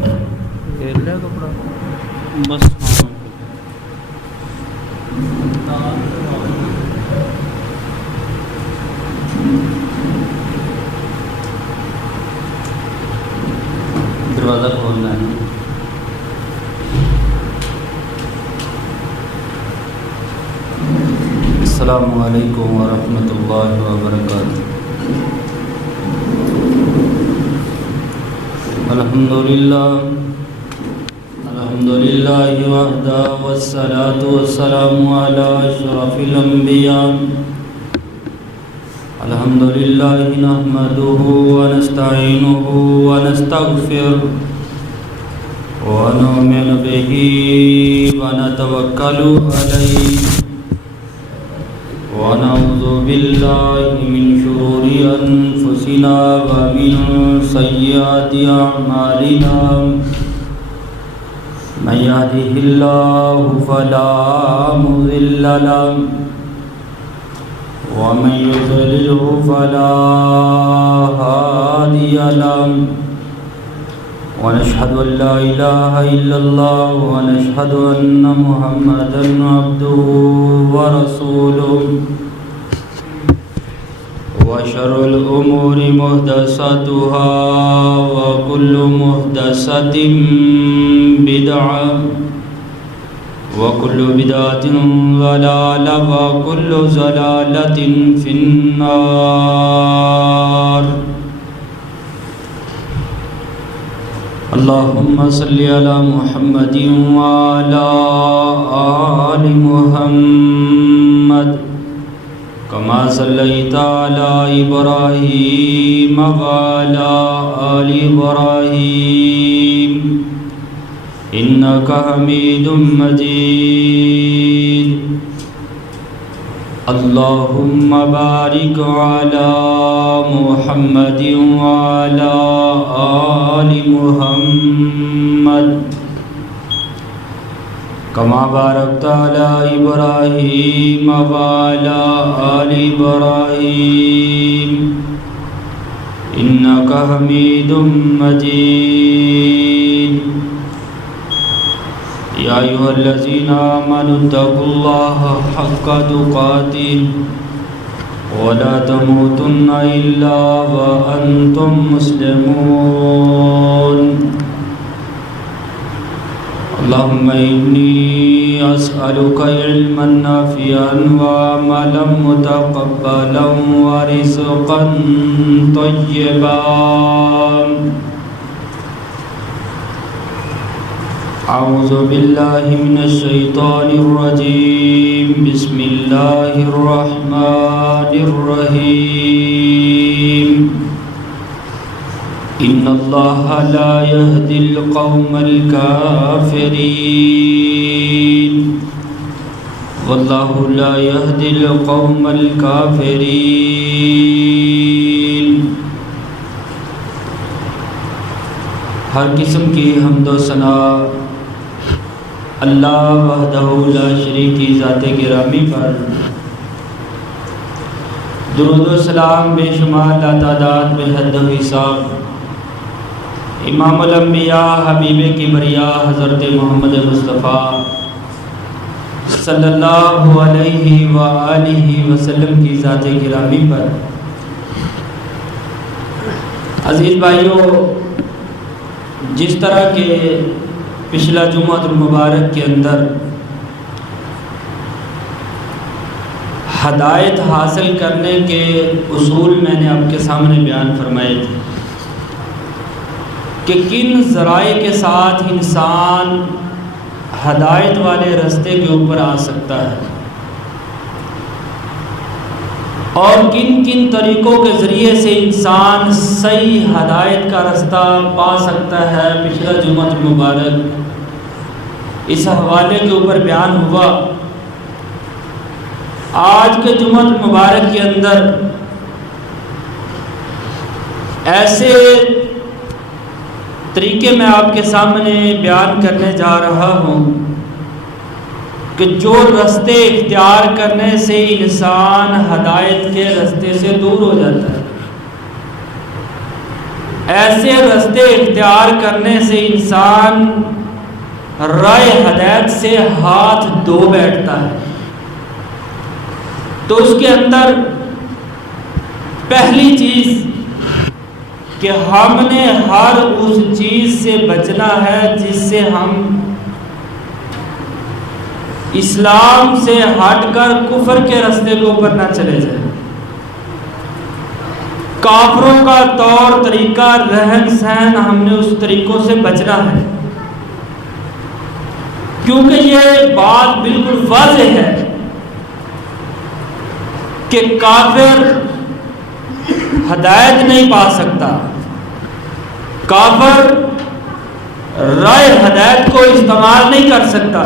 لے کپڑا بس دروازہ کھولنا ہے. السلام علیکم ورحمۃ اللہ وبرکاتہ. الحمدللہ وحدہ والصلاة والسلام علی اشرف الانبیاء. الحمدللہ نحمدہ ونستعینہ ونستغفرہ ونؤمن بہ ونتوکل علیہ ونعوذ باللہ من شرور انفسنا ومن سیئات اعمالنا. من يهده الله فلا مضل له ومن يضلله فلا هادي له. ونشهد أن لا إله إلا الله ونشهد أن محمدا عبده ورسوله. وشر الأمور محدثاتها وكل محدثة بدعة وكل بدعة ضلالة وكل ضلالة في النار. اللهم صل على محمد وعلى آل محمد كما صليت على إبراهيم وعلى آل إبراهيم إنك حميد مجيد. اللهم بارك على محمد وعلى آل محمد كما باركت على إبراهيم وعلى آل إبراهيم إنك حميد مجيد. يا أيها الذين آمنوا اتقوا الله حق تقاته ولا تموتن إلا وأنتم مسلمون. اللهم إني أسألك علما نافعا وعملا متقبلا ورزقا طيبا. أعوذ بالله من الشيطان الرجيم. بسم الله الرحمن الرحيم. إن الله لا يهدي القوم الكافرين والله لا يهدي القوم الكافرين. ہر قسم کی حمد و ثنا اللہ وحدہ لا شریک کی ذات گرامی پر، درود و سلام بے شمار لا تعداد بے حد و حساب امام الانبیاء حبیب کبریاء حضرت محمد مصطفیٰ صلی اللہ علیہ وآلہ وسلم کی ذات گرامی پر. عزیز بھائیوں، جس طرح کہ پچھلا جمعہ المبارک کے اندر ہدایت حاصل کرنے کے اصول میں نے آپ کے سامنے بیان فرمائے تھے کہ کن ذرائع کے ساتھ انسان ہدایت والے راستے کے اوپر آ سکتا ہے اور کن کن طریقوں کے ذریعے سے انسان صحیح ہدایت کا راستہ پا سکتا ہے. پچھلا جمعہ المبارک اس حوالے کے اوپر بیان ہوا. آج کے جمعہ المبارک کے اندر ایسے طریقے میں آپ کے سامنے بیان کرنے جا رہا ہوں کہ جو راستے اختیار کرنے سے انسان ہدایت کے راستے سے دور ہو جاتا ہے. ایسے راستے اختیار کرنے سے انسان راہ ہدایت سے ہاتھ دھو بیٹھتا ہے، تو اس کے اندر پہلی چیز کہ ہم نے ہر اس چیز سے بچنا ہے جس سے ہم اسلام سے ہٹ کر کفر کے راستے کے اوپر نہ چلے جائیں۔ کافروں کا طور طریقہ، رہن سہن، ہم نے اس طریقوں سے بچنا ہے، کیونکہ یہ بات بالکل واضح ہے کہ کافر ہدایت نہیں پا سکتا، کافر راہ ہدایت کو استعمال نہیں کر سکتا۔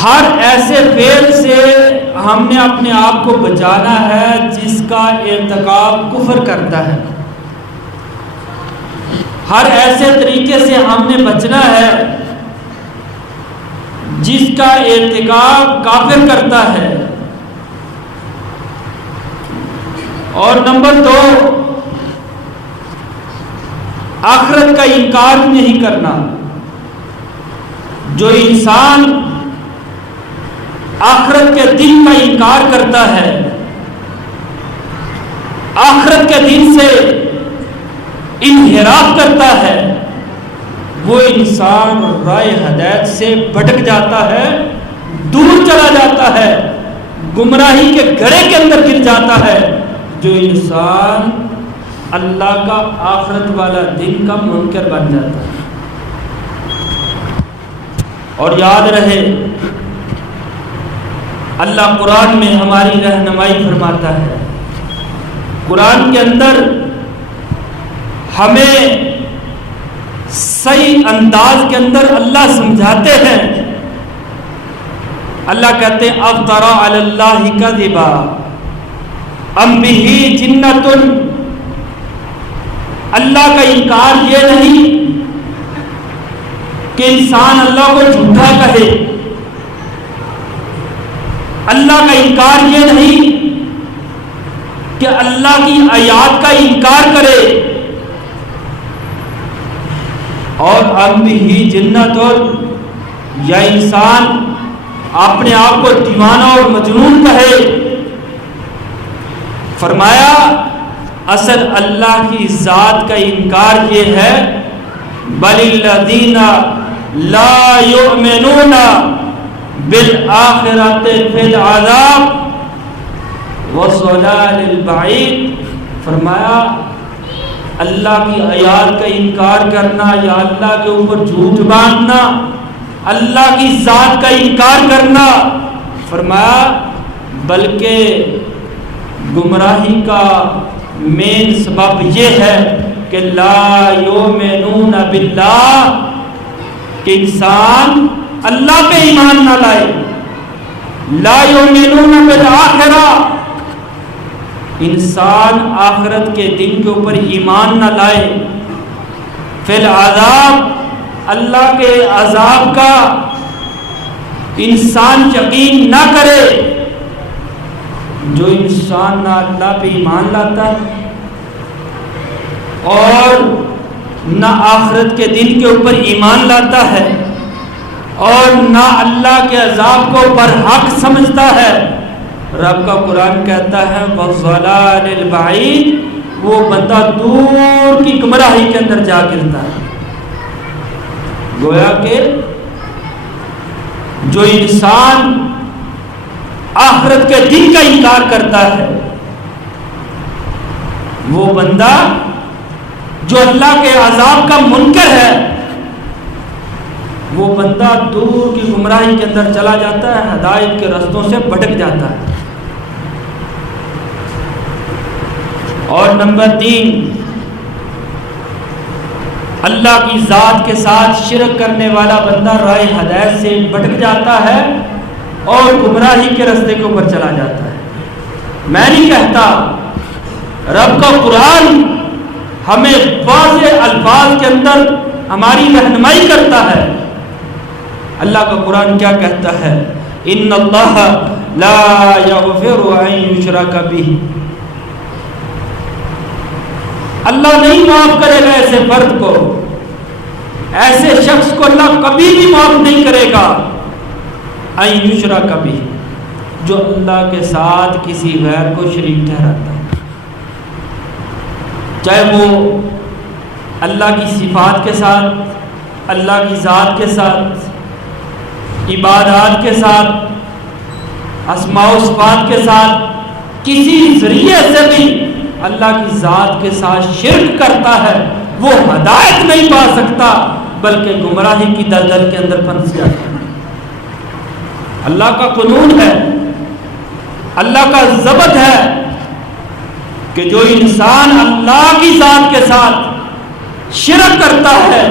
ہر ایسے فعل سے ہم نے اپنے آپ کو بچانا ہے جس کا ارتکاب کفر کرتا ہے، ہر ایسے طریقے سے ہم نے بچنا ہے جس کا ارتکاب کافر کرتا ہے۔ اور نمبر 2، آخرت کا انکار نہیں کرنا۔ جو انسان آخرت کے دن کا انکار کرتا ہے، آخرت کے دن سے انحراف کرتا ہے، وہ انسان راہ ہدایت سے بھٹک جاتا ہے، دور چلا جاتا ہے، گمراہی کے گڑھے کے اندر گر جاتا ہے۔ جو انسان اللہ کا آخرت والا دن کا منکر بن جاتا ہے۔ اور یاد رہے، اللہ قرآن میں ہماری رہنمائی فرماتا ہے، قرآن کے اندر ہمیں صحیح انداز کے اندر اللہ سمجھاتے ہیں۔ اللہ کہتے ہیں افترا علی اللہ کذبا ام بہ جنۃ۔ اللہ کا انکار یہ نہیں کہ انسان اللہ کو جھوٹا کہے، اللہ کا انکار یہ نہیں کہ اللہ کی آیات کا انکار کرے، اور ام بہ جنۃ، یا انسان اپنے آپ کو دیوانہ اور مجنون کہے۔ فرمایا اصل اللہ کی ذات کا انکار یہ ہے، بل الذین لا یؤمنون بالآخرۃ فی العذاب والضلال البعید۔ فرمایا اللہ کی آیات کا انکار کرنا یا اللہ کے اوپر جھوٹ باندھنا، اللہ کی ذات کا انکار کرنا، فرمایا بلکہ گمراہی کا مین سبب یہ ہے کہ لا یؤمنون باللہ، کہ انسان اللہ پہ ایمان نہ لائے، لا یؤمنون بالآخرہ، انسان آخرت کے دن کے اوپر ایمان نہ لائے، فی العذاب، اللہ کے عذاب کا انسان یقین نہ کرے۔ جو انسان نہ اللہ پہ ایمان لاتا ہے اور نہ آخرت کے دن کے اوپر ایمان لاتا ہے اور نہ اللہ کے عذاب کو برحق سمجھتا ہے، رب کا قرآن کہتا ہے والضلال البعید، وہ بندہ دور کی گمراہی کے اندر جا گرتا ہے۔ گویا کہ جو انسان آخرت کے دن کا انکار کرتا ہے، وہ بندہ جو اللہ کے عذاب کا منکر ہے، وہ بندہ دور کی گمراہی کے اندر چلا جاتا ہے، ہدایت کے رستوں سے بھٹک جاتا ہے۔ اور نمبر 3، اللہ کی ذات کے ساتھ شرک کرنے والا بندہ راہ ہدایت سے بھٹک جاتا ہے اور گمراہی کے راستے کے اوپر چلا جاتا ہے۔ میں نہیں کہتا، رب کا قرآن ہمیں واضح الفاظ کے اندر ہماری رہنمائی کرتا ہے۔ اللہ کا قرآن کیا کہتا ہے؟ ان اللہ لا یغفر ان یشرک بہ، اللہ نہیں معاف کرے گا ایسے فرد کو، ایسے شخص کو اللہ کبھی بھی معاف نہیں کرے گا، ان یشرک بہ، جو اللہ کے ساتھ کسی غیر کو شریک ٹھہراتا ہے، چاہے وہ اللہ کی صفات کے ساتھ، اللہ کی ذات کے ساتھ، عبادات کے ساتھ، اسماء و صفات کے ساتھ، کسی ذریعے سے بھی اللہ کی ذات کے ساتھ شرک کرتا ہے، وہ ہدایت نہیں پا سکتا بلکہ گمراہی کی دلدل کے اندر پھنس جاتا ہے۔ اللہ کا قانون ہے، اللہ کا ضبط ہے کہ جو انسان اللہ کی ذات کے ساتھ شرک کرتا ہے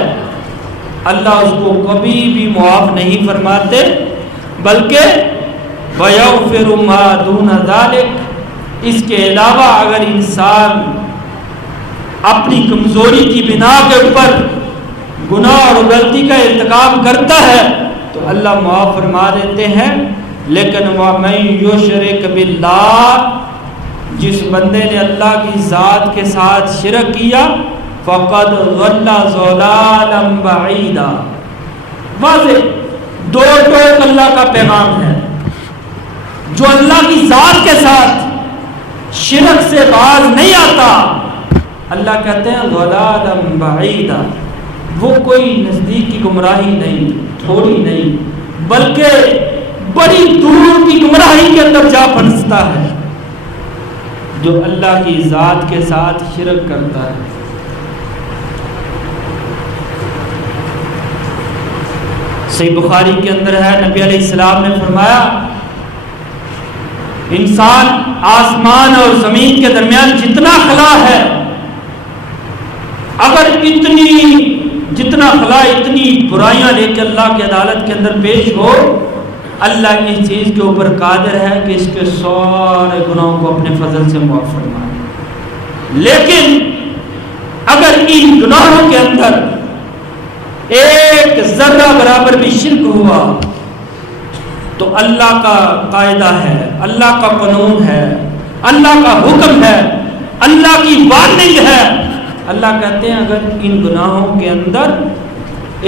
اللہ اس کو کبھی بھی معاف نہیں فرماتے، بلکہ وَيَغْفِرُ مَا دُونَ ذَلِكَ، اس کے علاوہ اگر انسان اپنی کمزوری کی بنا کے اوپر گناہ اور غلطی کا ارتکاب کرتا ہے تو اللہ معاف فرما دیتے ہیں، لیکن وَمَن يُشْرِكْ بِاللَّهِ، جس بندے نے اللہ کی ذات کے ساتھ شرک کیا فَقَدْ ضَلَّ ضَلَالًا بَعِيدًا، واضح دو ٹوک اللہ کا پیغام ہے، جو اللہ کی ذات کے ساتھ شرک سے باز نہیں آتا اللہ کہتے ہیں ضلالا بعیدا، وہ کوئی نزدیک کی گمراہی نہیں، تھوڑی نہیں، بلکہ بڑی دور کی گمراہی کے اندر جا پھنستا ہے جو اللہ کی ذات کے ساتھ شرک کرتا ہے۔ صحیح بخاری کے اندر ہے، نبی علیہ السلام نے فرمایا انسان آسمان اور زمین کے درمیان جتنا خلا ہے، اگر جتنا خلا اتنی برائیاں لے کے اللہ کی عدالت کے اندر پیش ہو، اللہ اس چیز کے اوپر قادر ہے کہ اس کے سارے گناہوں کو اپنے فضل سے معاف فرمائے، لیکن اگر ان گناہوں کے اندر ایک ذرہ برابر بھی شرک ہوا تو اللہ کا قاعدہ ہے، اللہ کا قانون ہے، اللہ کا حکم ہے، اللہ کی وارننگ ہے، اللہ کہتے ہیں اگر ان گناہوں کے اندر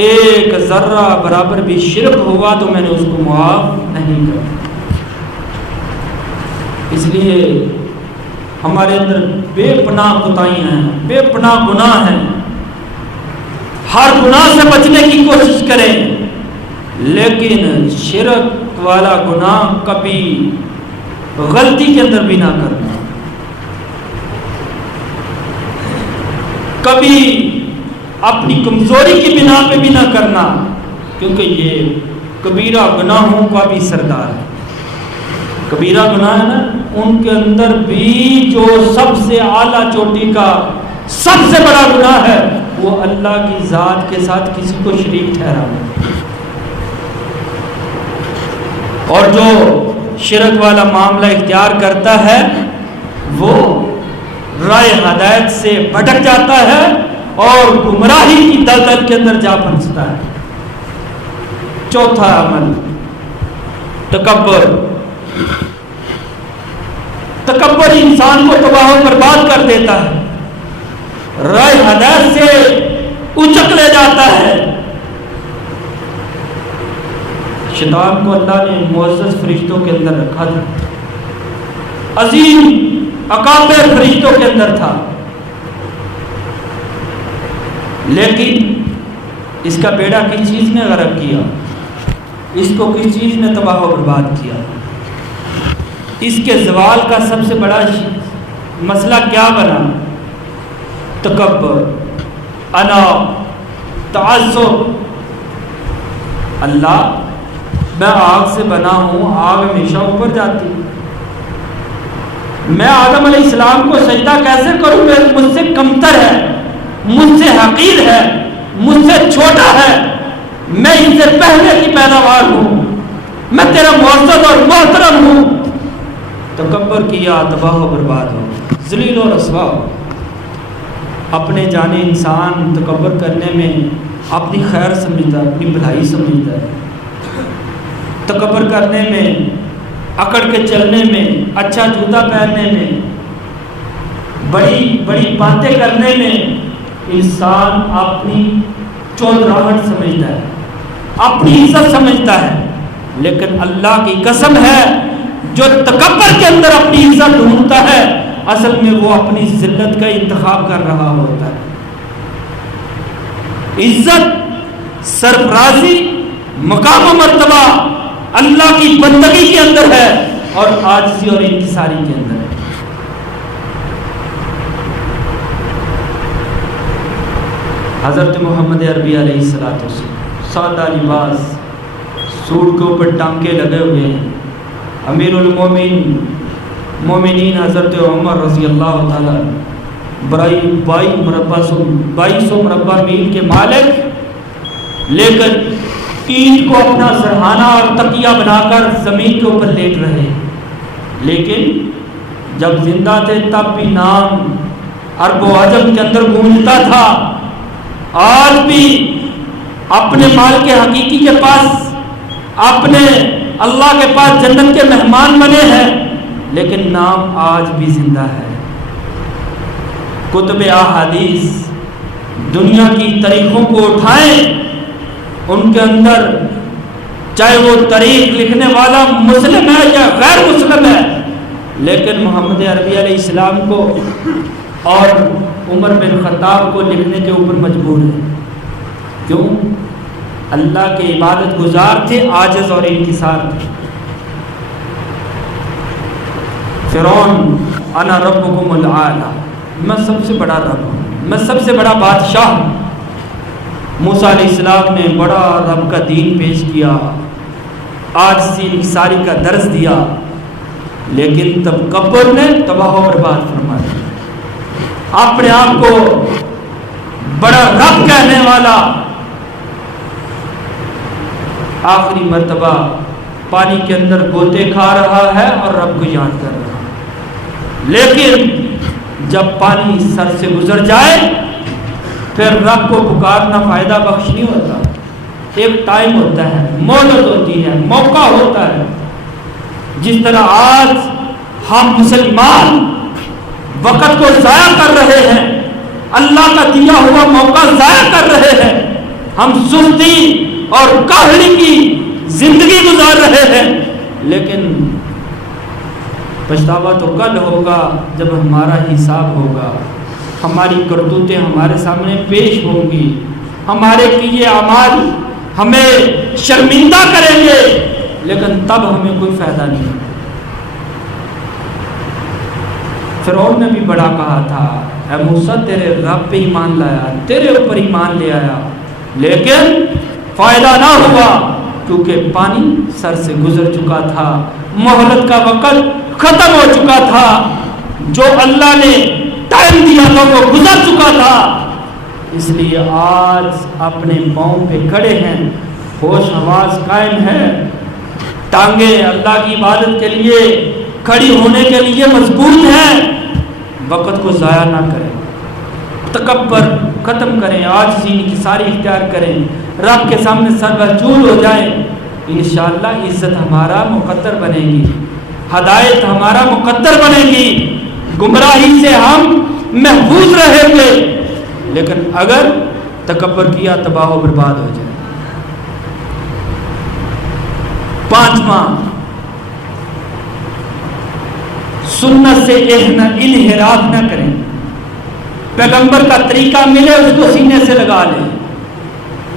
ایک ذرہ برابر بھی شرک ہوا تو میں نے اس کو معاف نہیں کرا۔ اس لیے ہمارے اندر بے پناہ کوتاہیاں ہیں، بے پناہ گناہ ہیں، ہر گناہ سے بچنے کی کوشش کریں، لیکن شرک والا گناہ کبھی غلطی کے اندر بھی نہ کرنا، کبھی اپنی کمزوری کی بنا پہ بھی نہ کرنا، کیونکہ یہ کبیرہ گناہوں کا بھی سردار ہے۔ کبیرہ گناہ ہے نا، ان کے اندر بھی جو سب سے اعلیٰ چوٹی کا سب سے بڑا گناہ ہے وہ اللہ کی ذات کے ساتھ کسی کو شریک ٹھہرانا، اور جو شرک والا معاملہ اختیار کرتا ہے وہ رائے ہدایت سے بھٹک جاتا ہے اور گمراہی کی دلدل کے اندر جا پھنستا ہے۔ چوتھا عمل تکبر۔ تکبر انسان کو تباہ و برباد کر دیتا ہے، رائے ہدایت سے اچک لے جاتا ہے۔ شیطان کو اللہ نے معزز فرشتوں کے اندر رکھا تھا، عظیم اکابر فرشتوں کے اندر تھا، لیکن اس کا بیڑا کس چیز نے غرق کیا؟ اس کو کس چیز نے تباہ و برباد کیا؟ اس کے زوال کا سب سے بڑا مسئلہ کیا بنا؟ تکبر، انا، تعصب۔ اللہ میں آگ سے بنا ہوں، آگ ہمیشہ اوپر جاتی، میں آدم علیہ السلام کو سجدہ کیسے کروں؟ مجھ سے کمتر ہے، مجھ سے حقیر ہے، مجھ سے چھوٹا ہے، میں ان سے پہلے کی پیداوار ہوں، میں تیرا معزز اور محترم ہوں۔ تکبر کیا، تباہ و برباد ہو، ذلیل و رسوا ہو۔ اپنے جانے انسان تکبر کرنے میں اپنی خیر سمجھتا ہے، اپنی بھلائی سمجھتا ہے، تکبر کرنے میں، اکڑ کے چلنے میں، اچھا جوتا پہننے میں، بڑی بڑی باتیں کرنے میں انسان اپنی چودراہٹ سمجھتا ہے، اپنی عزت سمجھتا ہے. لیکن اللہ کی قسم ہے جو تکبر کے اندر اپنی عزت ڈھونڈتا ہے اصل میں وہ اپنی ذلت کا انتخاب کر رہا ہوتا ہے. عزت، سرفرازی، مقام و مرتبہ اللہ کی بندگی کے اندر ہے اور عاجزی اور انکساری کے اندر ہے. حضرت محمد عربی علیہ الصلوۃ والسلام سادہ لباس، سوٹ کے اوپر ٹانکے لگے ہوئے ہیں. امیر المومنین حضرت عمر رضی اللہ تعالیٰ 2200 مربع میل کے مالک، لیکن اینٹ کو اپنا سرہانہ اور تکیہ بنا کر زمین کے اوپر لیٹ رہے. لیکن جب زندہ تھے تب بھی نام عرب و عجم کے اندر گونجتا تھا. آج بھی اپنے مال کے حقیقی کے پاس، اپنے اللہ کے پاس جنت کے مہمان بنے ہیں، لیکن نام آج بھی زندہ ہے. کتب احادیث دنیا کی تاریخوں کو اٹھائیں، ان کے اندر چاہے وہ تاریخ لکھنے والا مسلم ہے یا غیر مسلم ہے، لیکن محمد عربی علیہ السلام کو اور عمر بن خطاب کو لکھنے کے اوپر مجبور ہے. کیوں؟ اللہ کے عبادت گزار تھے، عاجز اور انکسار تھے. فرعون انا ربکم الاعلی، میں سب سے بڑا رب ہوں، میں سب سے بڑا بادشاہ ہوں. موسیٰ علیہ السلام نے بڑا رب کا دین پیش کیا، عاجزی انکساری کا درس دیا، لیکن تکبر نے تباہ و برباد فرما دیا. اپنے آپ کو بڑا رب کہنے والا آخری مرتبہ پانی کے اندر گوتے کھا رہا ہے اور رب کو یاد کر رہا ہے. لیکن جب پانی سر سے گزر جائے پھر رب کو پکارنا فائدہ بخش نہیں ہوتا. ایک ٹائم ہوتا ہے، مہلت ہوتی ہے، موقع ہوتا ہے. جس طرح آج ہم مسلمان وقت کو ضائع کر رہے ہیں، اللہ کا دیا ہوا موقع ضائع کر رہے ہیں، ہم سستی اور کاہلی کی زندگی گزار رہے ہیں. لیکن پچھتاوا تو کل ہوگا جب ہمارا حساب ہوگا، ہماری کرتوتیں ہمارے سامنے پیش ہوں گی، ہمارے کیے اعمال ہمیں شرمندہ کریں گے، لیکن تب ہمیں کوئی فائدہ نہیں. فرعون نے بھی بڑا کہا تھا اے موسیٰ تیرے رب پہ ایمان لایا، تیرے اوپر ایمان لے آیا، لیکن فائدہ نہ ہوا کیونکہ پانی سر سے گزر چکا تھا، مہلت کا وقت ختم ہو چکا تھا، جو اللہ نے ٹائم دیا تھا وہ گزر چکا تھا. اس لیے آج اپنے پاؤں پہ کھڑے ہیں، ہوش حواس قائم ہے، ٹانگیں اللہ کی عبادت کے لیے کھڑی ہونے کے لیے مضبوط ہیں. وقت کو ضائع نہ کریں، تکبر ختم کریں، عاجزی انکساری اختیار کریں، رب کے سامنے سر بجول ہو جائیں. انشاءاللہ عزت ہمارا مقدر بنے گی، ہدایت ہمارا مقدر بنے گی، گمراہی سے ہم محفوظ رہیں گے. لیکن اگر تکبر کیا تباہ و برباد ہو جائے. 5واں، سنت سے انحراف نہ کریں. پیغمبر کا طریقہ ملے اس کو سینے سے لگا لیں،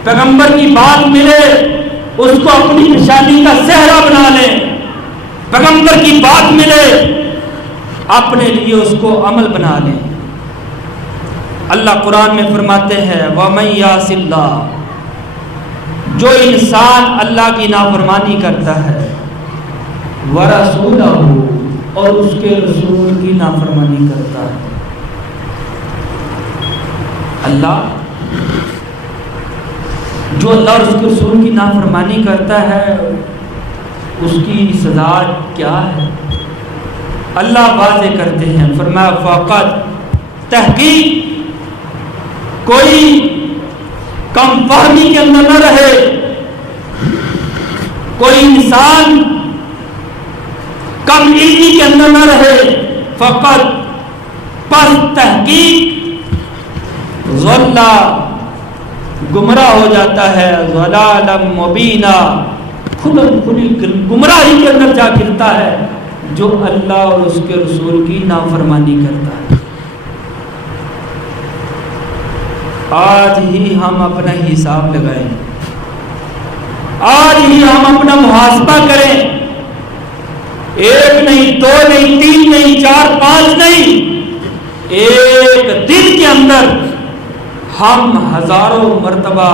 پیغمبر کی بات ملے اس کو اپنی نشانی کا صحرا بنا لیں، پیغمبر کی بات ملے اپنے لیے اس کو عمل بنا لیں. اللہ قرآن میں فرماتے ہیں وَمَن يَعْصِ اللَّهَ، جو انسان اللہ کی نافرمانی کرتا ہے، وَرَسُولَهُ، اور اس کے رسول کی نافرمانی کرتا ہے. اللہ جو اللہ اور اس کے رسول کی نافرمانی کرتا ہے اس کی سزا کیا ہے؟ اللہ واضح کرتے ہیں، فرمایا فقط تحقیق کوئی کم فہمی کے اندر نہ رہے، کوئی انسان کم علمی کے اندر نہ رہے، فقط پس تحقیق ضلع گمراہ ہو جاتا ہے، ضلالا مبینا کھلی گمراہی کے اندر جا گرتا ہے، جو اللہ اور اس کے رسول کی نافرمانی کرتا ہے۔ آج ہی ہم اپنا حساب لگائیں، آج ہی ہم اپنا محاسبہ کریں، ایک نہیں، دو نہیں، تین نہیں، چار پانچ نہیں، ایک دن کے اندر ہم ہزاروں مرتبہ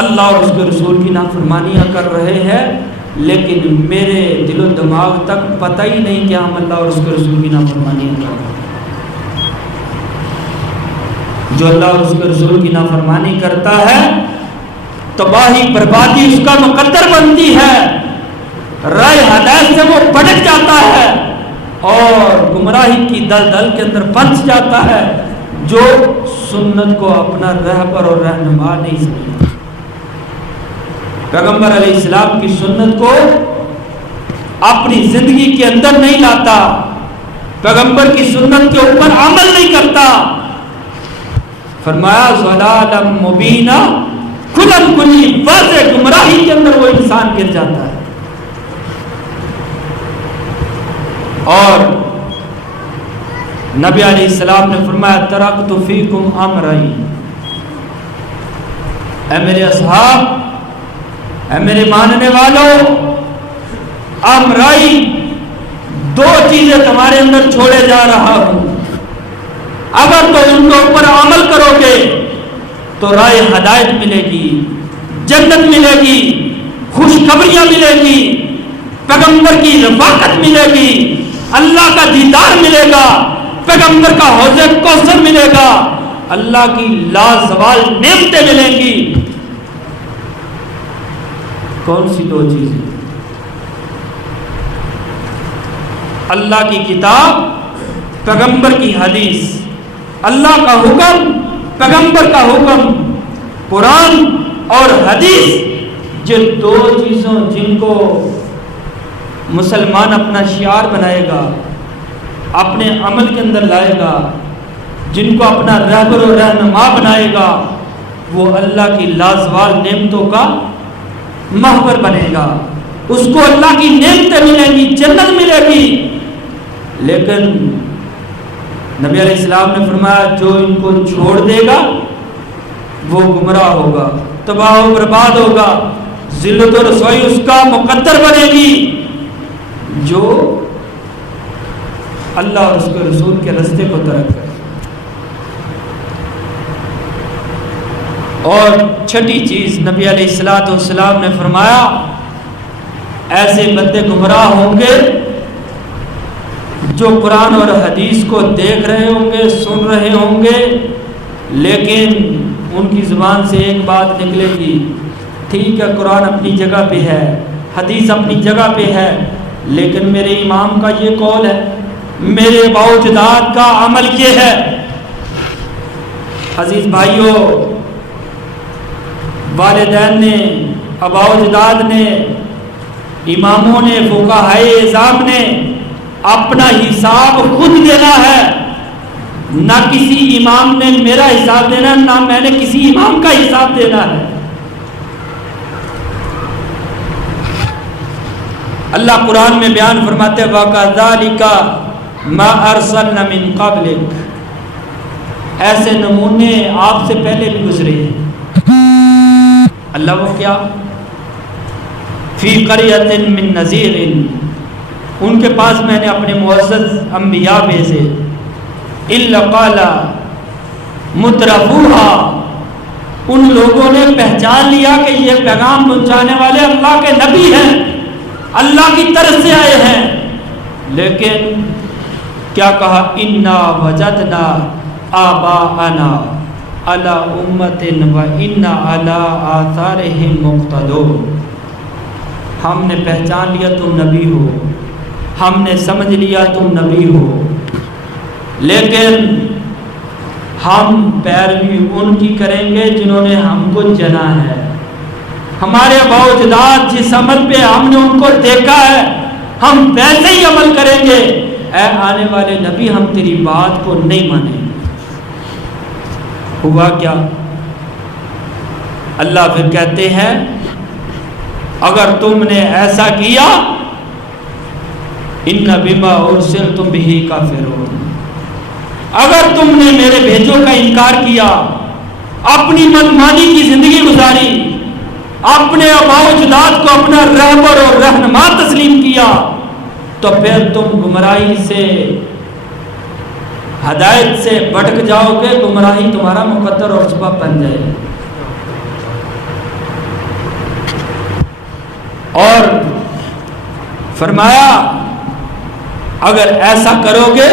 اللہ اور اس کے رسول کی نافرمانیاں کر رہے ہیں، لیکن میرے دل و دماغ تک پتہ ہی نہیں کہ ہم اللہ اور اس کے رسول کی نافرمانیاں کر رہے ہیں۔ جو اللہ اور اس کے رسول کی نافرمانی کرتا ہے، تباہی بربادی اس کا مقدر بنتی ہے، راہ ہدایت سے وہ بھٹک جاتا ہے اور گمراہی کی دلدل کے اندر پھنس جاتا ہے، جو سنت کو اپنا رہبر اور رہنما نہیں سمجھتا، پیغمبر علیہ السلام کی سنت کو اپنی زندگی کے اندر نہیں لاتا، پیغمبر کی سنت کے اوپر عمل نہیں کرتا۔ فرمایا ضلالا مبینا، کھلم کھلی واضح گمراہی کے اندر وہ انسان گر جاتا ہے۔ اور نبی علیہ السلام نے فرمایا ترکت فیکم امرین، اے میرے اصحاب، اے میرے ماننے والوں، امرین، دو چیزیں تمہارے اندر چھوڑے جا رہا ہوں، اگر تو ان کے اوپر عمل کرو گے تو راہ ہدایت ملے گی، جنت ملے گی، خوشخبریاں ملے گی، پیغمبر کی رفاقت ملے گی، اللہ کا دیدار ملے گا، پیغمبر کا حوض کوثر ملے گا، اللہ کی لازوال نعمتیں ملیں گی۔ کون سی دو چیزیں؟ اللہ کی کتاب، پیغمبر کی حدیث، اللہ کا حکم، پیغمبر کا حکم، قرآن اور حدیث، جن دو چیزوں جن کو مسلمان اپنا شعار بنائے گا، اپنے عمل کے اندر لائے گا، جن کو اپنا رہبر و رہنما بنائے گا، وہ اللہ کی لازوال نعمتوں کا محور بنے گا، اس کو اللہ کی نعمتیں ملیں گی، جنت ملے گی۔ لیکن نبی علیہ السلام نے فرمایا جو ان کو چھوڑ دے گا وہ گمراہ ہوگا، تباہ و برباد ہوگا، ذلت و رسوائی اس کا مقدر بنے گی۔ جو اللہ اور اس کے رسول کے راستے کو ترک کرے۔ اور چھٹی چیز نبی علیہ السلام نے فرمایا ایسے بندے گمراہ ہوں گے جو قرآن اور حدیث کو دیکھ رہے ہوں گے، سن رہے ہوں گے، لیکن ان کی زبان سے ایک بات نکلے گی، ٹھیک ہے قرآن اپنی جگہ پہ ہے، حدیث اپنی جگہ پہ ہے، لیکن میرے امام کا یہ قول ہے، میرے باوجداد کا عمل یہ ہے۔ عزیز بھائیوں، والدین نے، اباؤجداد نے، اماموں نے، فقہائے اعظام نے اپنا حساب خود دینا ہے، نہ کسی امام نے میرا حساب دینا، نہ میں نے کسی امام کا حساب دینا ہے۔ اللہ قرآن میں بیان فرماتے ہیں وَكَذَلِكَ مَا أَرْسَلْنَا مِن قَبْلِكَ، ایسے نمونے آپ سے پہلے بھی گزرے ہیں۔ اللہ وہ کیا؟ فِي قَرْيَةٍ مِّن نَذِيرٍ، ان کے پاس میں نے اپنے معزز انبیاء بھیجے، إِلَّا قَالَ مُتْرَفُوهَا، ان لوگوں نے پہچان لیا کہ یہ پیغام پہنچانے والے اللہ کے نبی ہیں، اللہ کی طرف سے آئے ہیں، لیکن کیا کہا؟ اِنَّا وَجَدْنَا آبَاءَنَا عَلَىٰ أُمَّةٍ وَإِنَّا عَلَىٰ آثَارِهِمْ مُقْتَدُونَ، ہم نے پہچان لیا تم نبی ہو، ہم نے سمجھ لیا تم نبی ہو، لیکن ہم پیروی ان کی کریں گے جنہوں نے ہم کو جنا ہے، ہمارے آباء و اجداد جس عمل پہ ہم نے ان کو دیکھا ہے ہم ویسے ہی عمل کریں گے، اے آنے والے نبی ہم تیری بات کو نہیں مانیں گے۔ ہوا کیا؟ اللہ پھر کہتے ہیں اگر تم نے ایسا کیا ان بما ارسلتم به کافرون، اگر تم نے میرے بھیجوں کا انکار کیا، اپنی منمانی کی زندگی گزاری، اپنے آباء و اجداد کو اپنا رہبر اور رہنما تسلیم کیا، تو پھر تم گمراہی سے، ہدایت سے بھٹک جاؤ گے، گمراہی تمہارا مقدر اور سبب بن جائے۔ اور فرمایا اگر ایسا کرو گے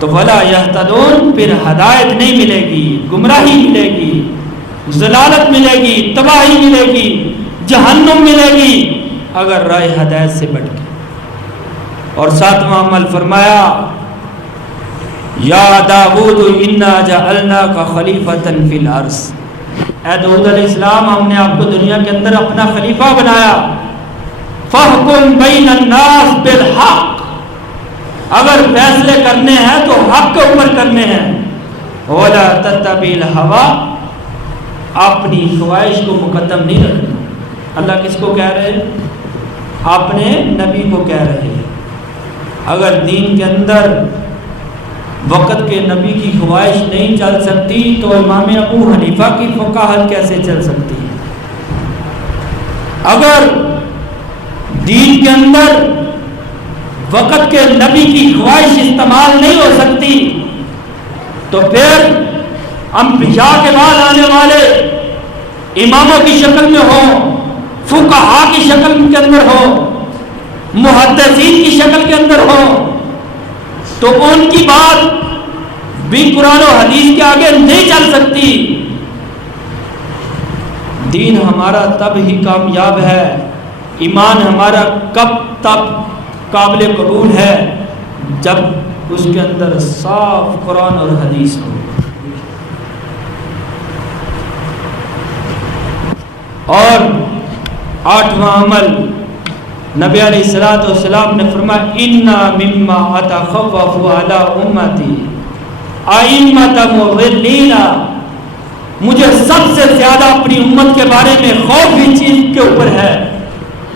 تو وَلَا يَهْتَدُونَ، پھر ہدایت نہیں ملے گی، گمراہی ملے گی، ضلالت ملے گی، تباہی ملے گی، جہنم ملے گی اگر راہ ہدایت سے بھٹکے۔ اور ساتواں عمل فرمایا یا داؤد انا جعلناک خلیفۃ فی الارض، اے داؤد علیہ السلام ہم نے آپ کو دنیا کے اندر اپنا خلیفہ بنایا، فاحکم بین الناس بالحق، اگر فیصلے کرنے ہیں تو حق کے اوپر کرنے ہیں، ولا تتبع الهوى، اپنی خواہش کو مقدم نہیں رکھنا۔ اللہ کس کو کہہ رہے ہیں؟ اپنے نبی کو کہہ رہے ہیں اگر دین کے اندر وقت کے نبی کی خواہش نہیں چل سکتی تو امام ابو حنیفہ کی فقاہت کیسے چل سکتی ہے؟ اگر دین کے اندر وقت کے نبی کی خواہش استعمال نہیں ہو سکتی تو پھر انبیاء کے بعد آنے والے اماموں کی شکل میں ہو، فقہا کی شکل کے اندر ہو، محدثین کی شکل کے اندر ہو، تو ان کی بات بھی قرآن و حدیث کے آگے نہیں چل سکتی۔ دین ہمارا تب ہی کامیاب ہے، ایمان ہمارا تب قابل قبول ہے جب اس کے اندر صاف قرآن اور حدیث ہو۔ اور آٹھواں عمل نبی علیہ الصلوۃ والسلام نے فرمایا انا مما اتخوف علی امتی ائمۃ مضلین، مجھے سب سے زیادہ اپنی امت کے بارے میں خوف اس چیز کے اوپر ہے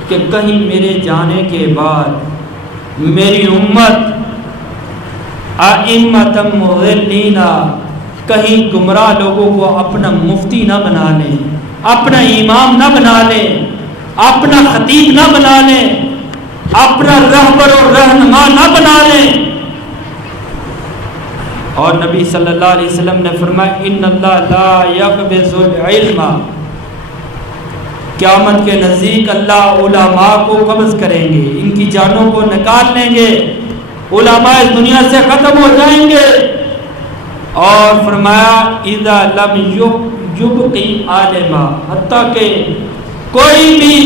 کہ کہیں میرے جانے کے بعد میری امت ائمۃ مضلین، کہیں گمراہ لوگوں کو اپنا مفتی نہ بنا لیں، اپنا امام نہ بنا لیں، اپنا خطیب نہ بنا لیں، اپنا رہبر اور رہنما نہ بنا لیں۔ اور نبی صلی اللہ علیہ وسلم نے فرمایا ان اللہ لا یقبض العلم، قیامت کے نزدیک اللہ علماء کو قبض کریں گے، ان کی جانوں کو نکال لیں گے، علماء اس دنیا سے ختم ہو جائیں گے۔ اور فرمایا اذا لم یبقی عالما، حتیٰ کہ کوئی بھی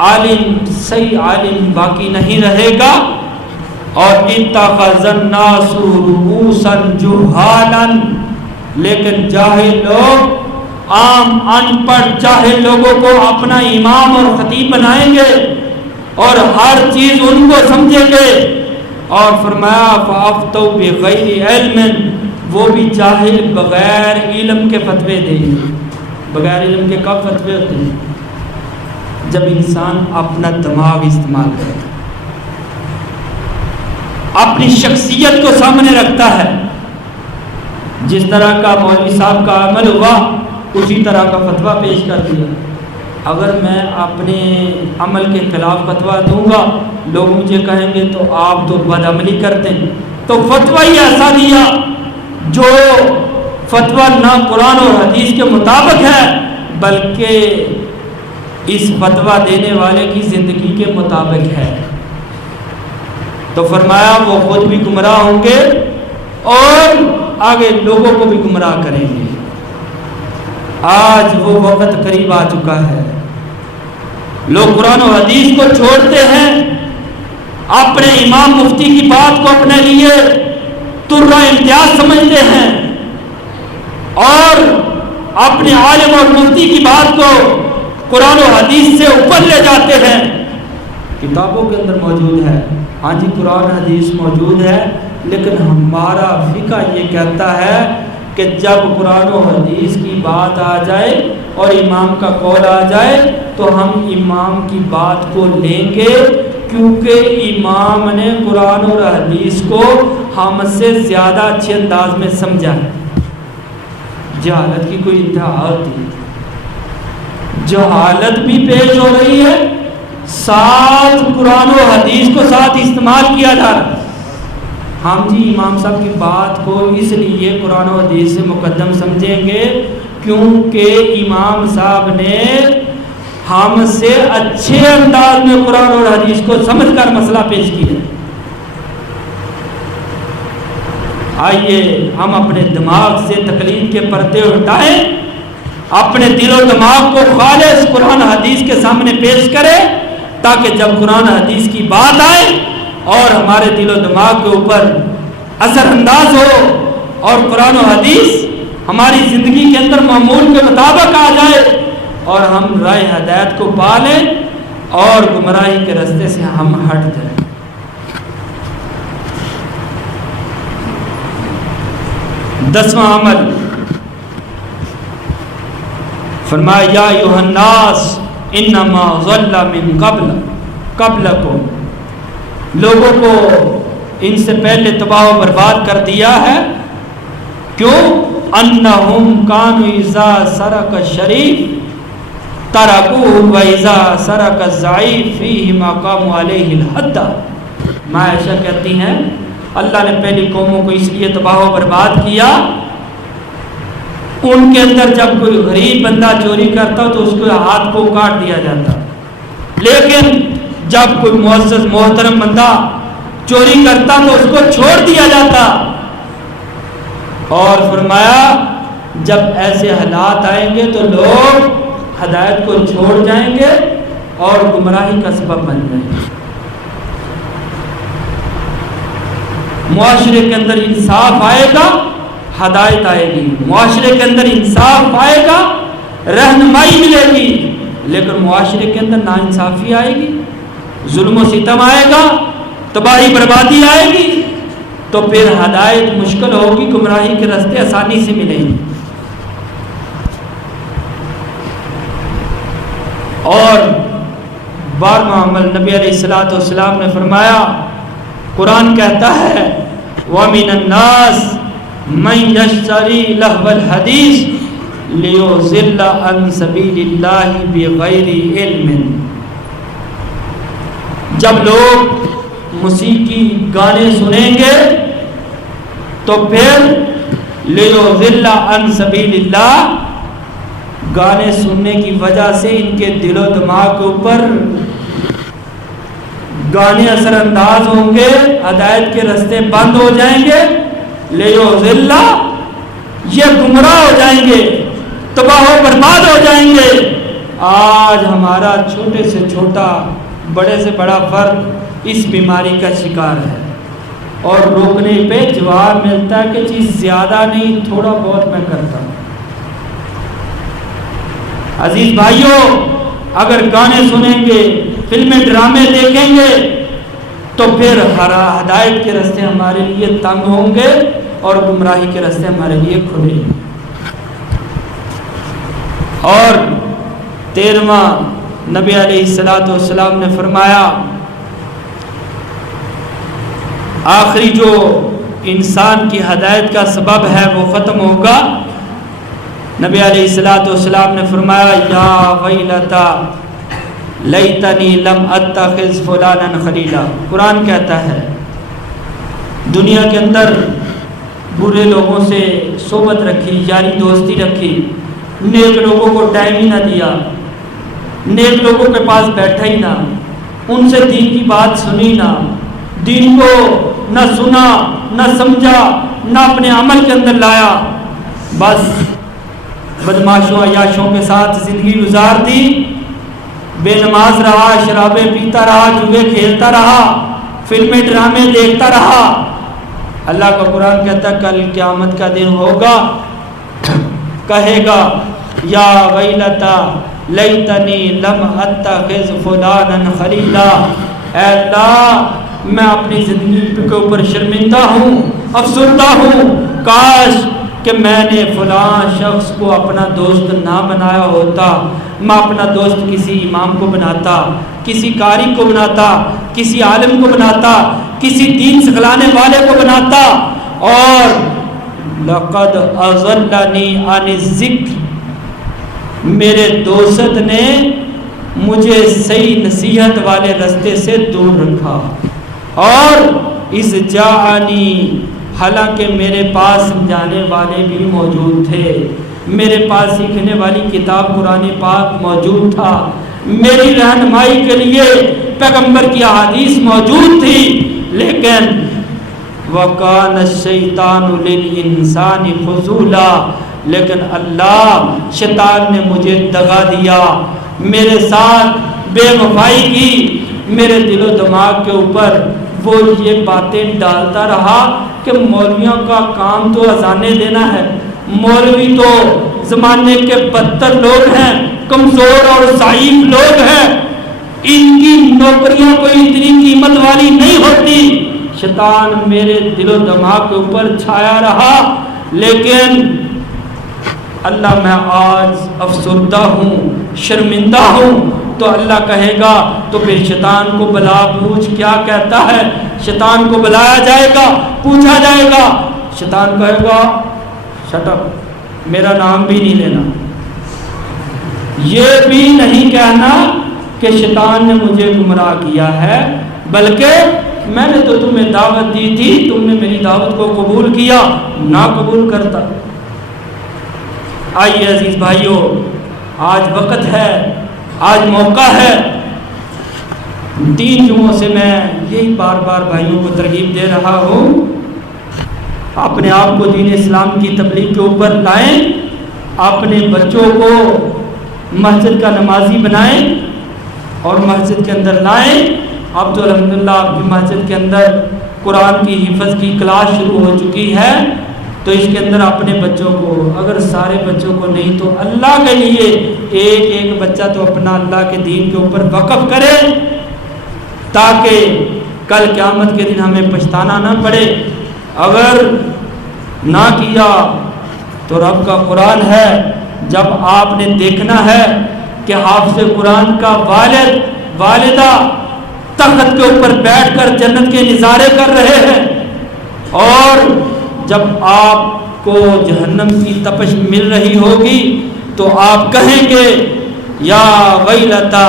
عالم، صحیح عالم باقی نہیں رہے گا۔ اور اتخذ الناس رؤوسا جہالا، لیکن جاہل لوگ، عام ان پڑھ جاہل لوگوں کو اپنا امام اور خطیب بنائیں گے اور ہر چیز ان کو سمجھیں گے۔ اور فرمایا فافتوا بغیر علم، وہ بھی جاہل بغیر علم کے فتوے دیں گے۔ بغیر علم کے کب فتوے ہوتے ہیں؟ جب انسان اپنا دماغ استعمال کرتا ہے، اپنی شخصیت کو سامنے رکھتا ہے، جس طرح کا مولوی صاحب کا عمل ہوا اسی طرح کا فتویٰ پیش کر دیا۔ اگر میں اپنے عمل کے خلاف فتویٰ دوں گا لوگ مجھے کہیں گے تو آپ تو بد عملی کرتے ہیں، تو فتویٰ ہی ایسا دیا جو فتویٰ نہ قرآن اور حدیث کے مطابق ہے بلکہ اس فتویٰ دینے والے کی زندگی کے مطابق ہے۔ تو فرمایا وہ خود بھی گمراہ ہوں گے اور آگے لوگوں کو بھی گمراہ کریں گے۔ آج وہ وقت قریب آ چکا ہے، لوگ قرآن و حدیث کو چھوڑتے ہیں، اپنے امام مفتی کی بات کو اپنے لیے ترہ امتیاز سمجھتے ہیں اور اپنے عالم اور مفتی کی بات کو قرآن و حدیث سے اوپر لے جاتے ہیں. کتابوں کے اندر موجود ہے، ہاں جی قرآن حدیث موجود ہے، لیکن ہمارا فقہ یہ کہتا ہے کہ جب قرآن و حدیث کی بات آ جائے اور امام کا قول آ جائے تو ہم امام کی بات کو لیں گے، کیونکہ امام نے قرآن اور حدیث کو ہم سے زیادہ اچھے انداز میں سمجھا ہے. جہالت کی کوئی انتہا ہوتی ہے، جہالت بھی پیش ہو رہی ہے، ساتھ قرآن و حدیث کو ساتھ استعمال کیا جا رہا ہے. ہم جی امام صاحب کی بات کو اس لیے قرآن و حدیث سے مقدم سمجھیں گے کیونکہ امام صاحب نے ہم سے اچھے انداز میں قرآن اور حدیث کو سمجھ کر مسئلہ پیش کیا. آئیے ہم اپنے دماغ سے تقلید کے پردے اٹھائیں، اپنے دل و دماغ کو خالص قرآن حدیث کے سامنے پیش کریں، تاکہ جب قرآن حدیث کی بات آئے اور ہمارے دل و دماغ کے اوپر اثر انداز ہو اور قرآن و حدیث ہماری زندگی کے اندر معمول کے مطابق آ جائے اور ہم راہ ہدایت کو پا لیں اور گمراہی کے راستے سے ہم ہٹ جائیں. دسواں عمل فرمایا یا ایھا الناس انما ضل من قبلکم، لوگوں کو ان سے پہلے تباہ و برباد کر دیا ہے. کیوں؟ انہم کانوا اذا سرق الشریف ترکوہ و اذا سرق الضعیف فیہما قاموا علیہ الحد. عائشہ کہتی ہیں اللہ نے پہلی قوموں کو اس لیے تباہ و برباد کیا، ان کے اندر جب کوئی غریب بندہ چوری کرتا تو اس کو ہاتھ کو کاٹ دیا جاتا، لیکن جب کوئی معزز محترم بندہ چوری کرتا تو اس کو چھوڑ دیا جاتا. اور فرمایا جب ایسے حالات آئیں گے تو لوگ ہدایت کو چھوڑ جائیں گے اور گمراہی کا سبب بن جائیں گے. معاشرے کے اندر انصاف آئے گا، ہدایت آئے گی. معاشرے کے اندر انصاف آئے گا، رہنمائی ملے گی، لیکن معاشرے کے اندر ناانصافی آئے گی، ظلم و ستم آئے گا، تباہی بربادی آئے گی، تو پھر ہدایت مشکل ہوگی، گمراہی کے راستے آسانی سے ملیں گے. اور 12واں عمل نبی علیہ الصلوۃ والسلام نے فرمایا، قرآن کہتا ہے وَمِنَ النَّاسِ مَن يَشْتَرِي لَهْوَ الْحَدِيثِ لِيُضِلَّ عَن سَبِيلِ اللَّهِ بِغَيْرِ عِلْمٍ. جب لوگ موسیقی گانے سنیں گے تو پھر لِيُضِلَّ عَن سَبِيلِ اللَّهِ، گانے سننے کی وجہ سے ان کے دل و دماغ کے اوپر گانے اثر انداز ہوں گے، ہدایت کے راستے بند ہو جائیں گے. لیضل، یہ گمراہ ہو جائیں گے، تباہ و برباد ہو جائیں گے. آج ہمارا چھوٹے سے چھوٹا، بڑے سے بڑا فرد اس بیماری کا شکار ہے، اور روکنے پہ جواب ملتا ہے کہ چیز زیادہ نہیں، تھوڑا بہت میں کرتا ہوں. عزیز بھائیوں، اگر گانے سنیں گے، فلمیں ڈرامے دیکھیں گے تو پھر ہدایت کے راستے ہمارے لیے تنگ ہوں گے اور گمراہی کے راستے ہمارے لیے کھلے ہیں. اور 13واں نبی علیہ الصلوۃ والسلام نے فرمایا آخری جو انسان کی ہدایت کا سبب ہے وہ ختم ہوگا. نبی علیہ الصلوۃ والسلام نے فرمایا یا ویلتا لیتنی لم اتخذ فلانا خلیلا. قرآن کہتا ہے دنیا کے اندر برے لوگوں سے صحبت رکھی، یاری دوستی رکھی، نیک لوگوں کو ٹائم ہی نہ دیا، نیک لوگوں کے پاس بیٹھا ہی نہ، ان سے دین کی بات سنی نہ، دین کو نہ سنا نہ سمجھا نہ اپنے عمل کے اندر لایا، بس بدماشوں عیاشوں کے ساتھ زندگی گزار دی، بے نماز رہا، شرابیں پیتا رہا، جوئے کھیلتا رہا، فلمیں ڈرامے دیکھتا رہا. اللہ کا قرآن کہتا ہے کل قیامت کا دن ہوگا، کہے گا یا ویلتا لیتنی لم اتخذ فلانا خلیلا، اے اللہ میں اپنی زندگی کے اوپر شرمندہ ہوں، افسردہ ہوں، کاش کہ میں نے فلاں شخص کو اپنا دوست نہ بنایا ہوتا، میں اپنا دوست کسی امام کو بناتا، کسی قاری کو بناتا، کسی عالم کو بناتا، کسی دین سکھلانے والے کو بناتا۔ اور لقد اضلنی عن الذکر، میرے دوست نے مجھے صحیح نصیحت والے راستے سے دور رکھا۔ اور اذ جاءنی، حالانکہ میرے پاس سمجھانے والے بھی موجود تھے، میرے پاس سیکھنے والی کتاب قرآن پاک موجود تھا، میری رہنمائی کے لیے پیغمبر کی احادیث موجود تھی، لیکن وَقَانَ الشَّيْطَانُ لِلْإِنسَانِ خُذُولًا، لیکن اللہ شیطان نے مجھے دغا دیا، میرے ساتھ بے وفائی کی، میرے دل و دماغ کے اوپر وہ یہ باتیں ڈالتا رہا کہ مولویوں کا کام تو اذانیں دینا ہے، مولوی تو زمانے کے بدتر لوگ ہیں، کمزور اور ضعیف لوگ ہیں، ان کی نوکریاں کوئی اتنی قیمت والی نہیں ہوتی۔ شیطان میرے دل و دماغ کے اوپر چھایا رہا، لیکن اللہ میں آج افسردہ ہوں، شرمندہ ہوں، تو اللہ کہے گا تو پھر شیطان کو بلا پوچھ کیا کہتا ہے۔ شیطان کو بلایا جائے گا، پوچھا جائے گا، شیطان کہے گا شٹ اپ، میرا نام بھی نہیں لینا، یہ بھی نہیں کہنا کہ شیطان نے مجھے گمراہ کیا ہے، بلکہ میں نے تو تمہیں دعوت دی تھی، تم نے میری دعوت کو قبول کیا، نہ قبول کرتا۔ آئیے عزیز بھائیو، آج وقت ہے، آج موقع ہے۔ 3 جمعوں سے میں یہی بار بار بھائیوں کو ترغیب دے رہا ہوں، اپنے آپ کو دین اسلام کی تبلیغ کے اوپر لائیں، اپنے بچوں کو مسجد کا نمازی بنائیں اور مسجد کے اندر لائیں۔ اب تو الحمدللہ آپ کی مسجد کے اندر قرآن کی حفظ کی کلاس شروع ہو چکی ہے، تو اس کے اندر اپنے بچوں کو، اگر سارے بچوں کو نہیں تو اللہ کے لیے ایک بچہ تو اپنا اللہ کے دین کے اوپر وقف کرے، تاکہ کل قیامت کے دن ہمیں پچھتانا نہ پڑے۔ اگر نہ کیا تو رب کا قرآن ہے، جب آپ نے دیکھنا ہے کہ حافظ قرآن کا والد والدہ تخت کے اوپر بیٹھ کر جنت کے نظارے کر رہے ہیں، اور جب آپ کو جہنم کی تپش مل رہی ہوگی تو آپ کہیں گے یا ویلتا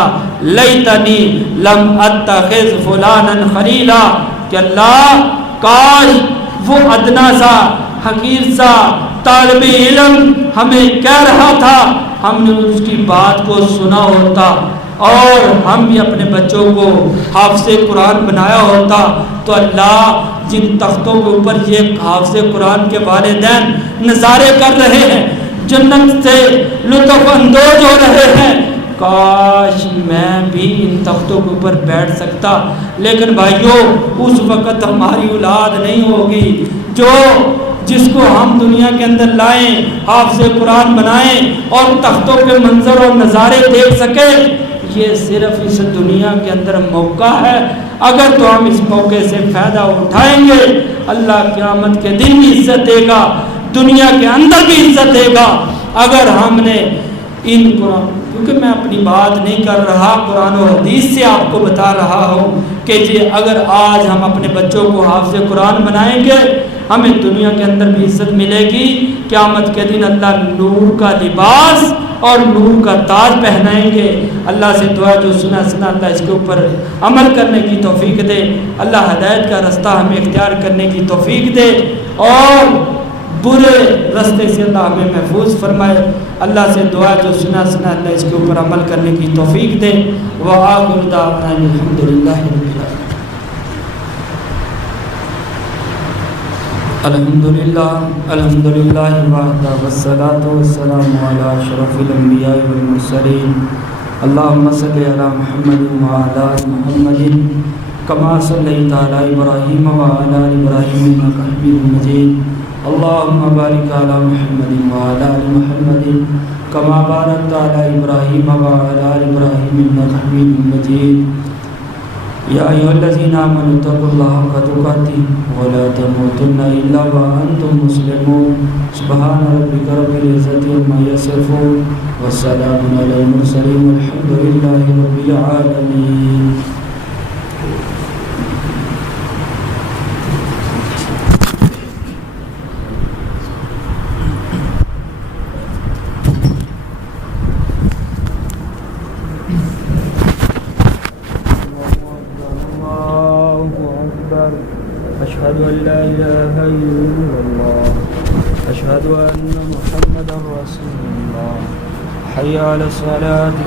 لیتنی لم اتخذ فلانا خلیلا، کہ اللہ کاش وہ ادنا سا حقیر سا طالب علم ہمیں کہہ رہا تھا، ہم نے اس کی بات کو سنا ہوتا اور ہم بھی اپنے بچوں کو حافظ قرآن بنایا ہوتا، تو اللہ جن تختوں کے اوپر یہ حافظ قرآن کے والدین نظارے کر رہے ہیں، جنت سے لطف اندوز ہو رہے ہیں، کاش میں بھی ان تختوں کے اوپر بیٹھ سکتا۔ لیکن بھائیو، اس وقت ہماری اولاد نہیں ہوگی جس کو ہم دنیا کے اندر لائیں، حافظ قرآن بنائیں اور تختوں کے منظر اور نظارے دیکھ سکیں۔ یہ صرف اس دنیا کے اندر موقع ہے، اگر تو ہم اس موقع سے فائدہ اٹھائیں گے، اللہ قیامت کے دن بھی عزت دے گا، دنیا کے اندر بھی عزت دے گا۔ اگر ہم نے ان قرآن، کیونکہ میں اپنی بات نہیں کر رہا، قرآن و حدیث سے آپ کو بتا رہا ہوں کہ اگر آج ہم اپنے بچوں کو حافظ قرآن بنائیں گے، ہمیں دنیا کے اندر بھی عزت ملے گی، قیامت کے دن اللہ نور کا لباس اور نور کا تاج پہنائیں گے۔ اللہ سے دعا جو سنا اللہ اس کے اوپر عمل کرنے کی توفیق دے، اللہ ہدایت کا رستہ ہمیں اختیار کرنے کی توفیق دے، اور برے رستے سے اللہ ہمیں محفوظ فرمائے۔ اللہ سے دعا جو سنا اللہ اس کے اوپر عمل کرنے کی توفیق دے۔ وآخر دعوانا الحمدللہ رب العالمین۔ الحمدللہ وحدہ والصلاة والسلام علی اشرف الانبیاء والمرسلین، اللہم صلی علی محمد وعلی آل محمد كما صليت على إبراهيم وعلى آل إبراهيم إنك حميد مجيد اللهم بارك على محمد وعلى آل محمد كما باركت على إبراهيم وعلى آل إبراهيم إنك حميد مجيد يا أيها الذين آمنوا اتقوا الله حق تقاته ولا تموتن إلا وأنتم مسلمون سبحان ربك رب العزة عما يصفون والسلام على المرسلين والحمد لله رب العالمين. أشهد أن لا إله إلا الله أشهد أن محمدا رسول الله حي على الصلاة